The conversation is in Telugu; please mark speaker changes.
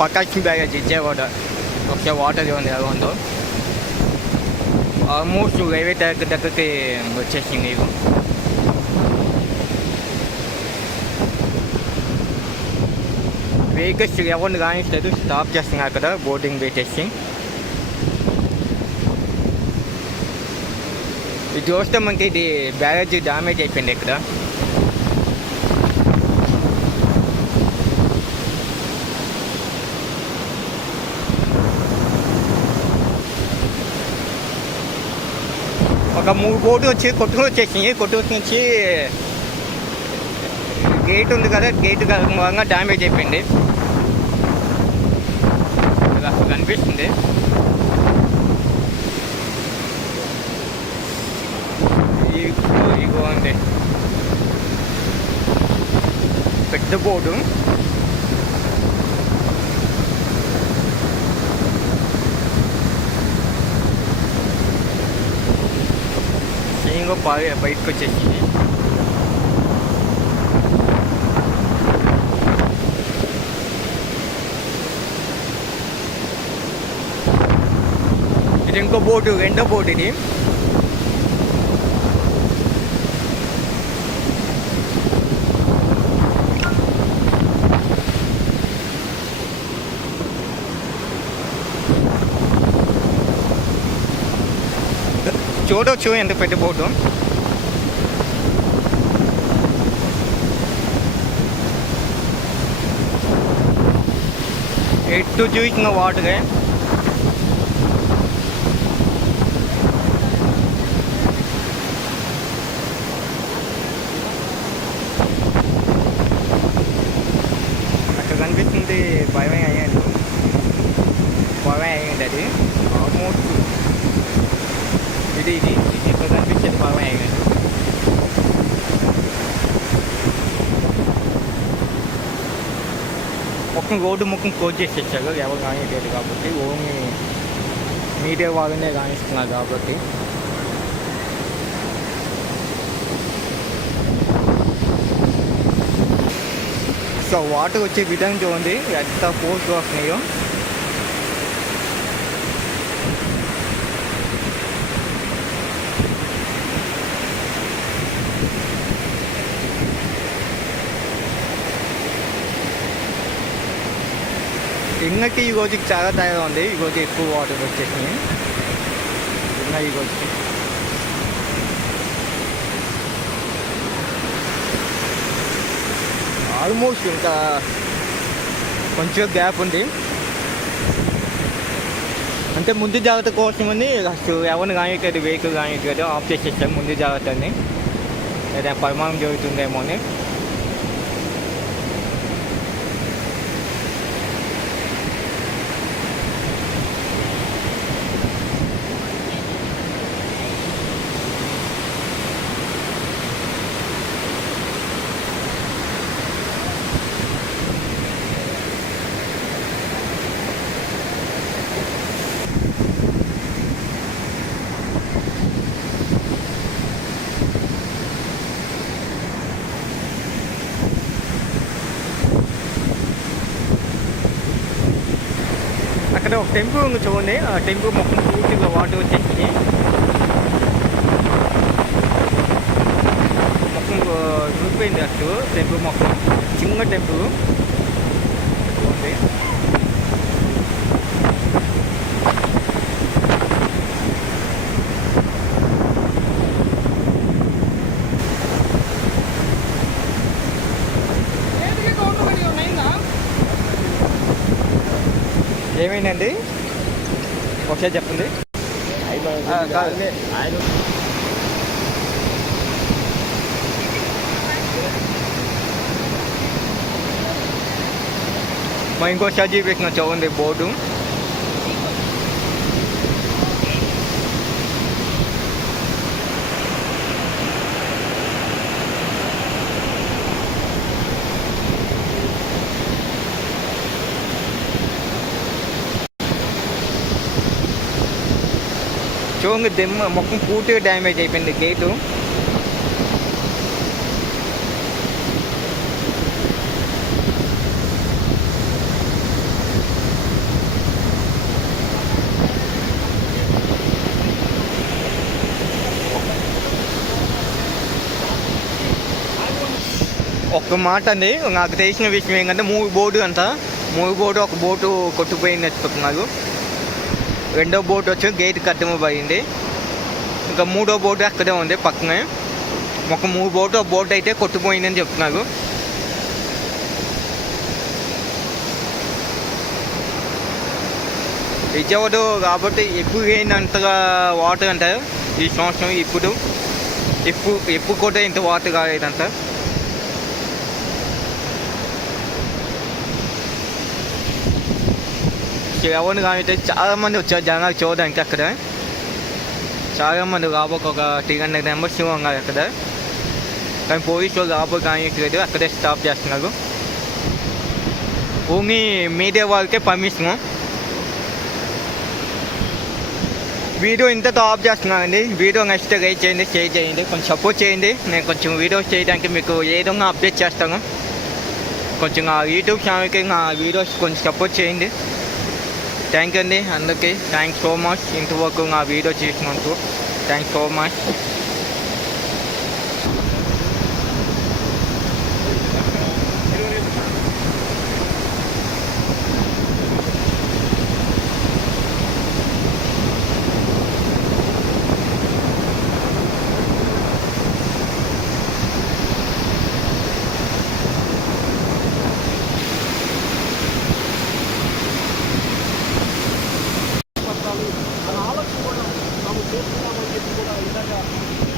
Speaker 1: పక్కకి బ్యాగేజ్ విజయవాడ ఒకసారి వాటర్. ఉంది ఎలా ఉందో. ఆల్మోస్ట్ రైల్వే ట్రాక్ దగ్గరికి వచ్చేసింది ఇవి. వెహికల్స్ ఎవరిని కానిస్తారు స్టాప్ చేస్తున్నారు అక్కడ బోర్డింగ్ పెట్టేసి. ఇది చూస్తే మనకి ఇది బ్యారేజ్ డ్యామేజ్ అయిపోయింది ఇక్కడ. ఒక మూడు బోర్డు వచ్చి కొట్టుకుని వచ్చేసింది కొట్టుకుని నుంచి గేట్ ఉంది కదా గేట్ మూలంగా డ్యామేజ్ అయిపోయింది. కనిపిస్తుంది. ఇగో ఇగో అండి. పెద్ద బోర్డు. ఇంకో బయటకు వచ్చేసింది ఇది ఇంకో బోర్డు రెండో బోర్డు ఇది చూడవచ్చు ఎంత పెద్ద బోటు. ఎటు చూసిన వాటరే అక్కడ కనిపిస్తుంది భయమే అయ్యాడు. భయమే అయ్యింది అది. ఆల్మోస్ట్ ఇది ఇది ఇది ఇక్కడ కనిపించేది భయమే అయ్యాడు ముఖం రోడ్డు ముఖం క్లోజ్ వచ్చారు ఎవరు కానివ్వలేదు కాబట్టి ఓన్లీ మీడియా వాళ్ళనే కానిస్తున్నారు కాబట్టి. సో వాటర్ వచ్చే విధంగా చూడండి ఎంత ఫోర్స్ వస్తున్నాయో. ఇంగకి ఈ రోజుకి చాలా తయారు ఉంది. ఈ రోజు ఎక్కువ వాటర్ వచ్చేసినాయి ఇంకా ఈ రోజుకి. ఆల్మోస్ట్ ఇంకా కొంచెం గ్యాప్ ఉంది. అంటే ముందు జాగ్రత్త కోసమని ఫస్ట్ ఎవరిని కానీ వెహికల్ కానీ ఆఫ్ చేసేసాం ముందు జాగ్రత్త అని. లేదా పరిమాణం జరుగుతుందేమో అని. అక్కడ ఒక టెంపుల్ ఉంది చూడండి. ఆ టెంపుల్ మొత్తం పూర్తిగా వాటర్ వచ్చేసి మొత్తం చూపిపోయింది అటు టెంపుల్ మొత్తం. చిన్న టెంపుల్. చూడండి. ఏమైందండి? ఒకసారి చెప్పండి. ఆ, కాదు. మా ఇంకోసారి చూపించిన చౌంది బోర్డు. దోంగి దెమ్మ మొత్తం పూర్తిగా డ్యామేజ్ అయిపోయింది గేటు ఒక్క మాట అండి నాకు తెలిసిన విషయం ఏంటంటే మూడు బోర్డు అంట మూడు బోర్డు ఒక బోటు కొట్టుపోయింది నాకు రెండో బోట్ వచ్చి గేట్ కట్టమబడింది ఇంకా మూడో బోటు అక్కడే ఉంది పక్కనే. ఒక మూడు బోటు ఒక బోట్ అయితే కొట్టుపోయిందని చెప్తున్నారు. విజయవాడ కాబట్టి ఎప్పుడు ఏంటంతగా వాటర్ అంటారు ఈ సంవత్సరం ఇప్పుడు. ఎప్పు ఎప్పుడు కూడా ఇంత వాటర్ కాలేదంట. ఎవరిని కానీ చాలా మంది వచ్చారు. జనాలు చూడడానికి అక్కడ. చాలా మంది రాబోక ఒక త్రీ హండ్రెడ్ మెంబర్స్ ఉన్నారు అక్కడ. కానీ పోలీసులు రాబో కానీ అక్కడే స్టాప్ చేస్తున్నారు. ఓన్లీ మీడియా వాళ్ళకే పర్మిషను. వీడియో ఇంతతో ఆఫ్ చేస్తున్నానండి. వీడియో నచ్చితే లైక్ చేయండి షేర్ చేయండి. కొంచెం సపోర్ట్ చేయండి. నేను కొంచెం వీడియోస్ చేయడానికి మీకు ఏదైనా అప్డేట్ చేస్తాను. కొంచెం నా యూట్యూబ్ ఛానల్కి నా వీడియోస్ కొంచెం సపోర్ట్ చేయండి. థ్యాంక్ యూ అండి అందరికీ థ్యాంక్స్ సో మచ్ ఇంతవరకు నా వీడియో చేసినందుకు థ్యాంక్స్ సో మచ్ 大きなものでここが裏が。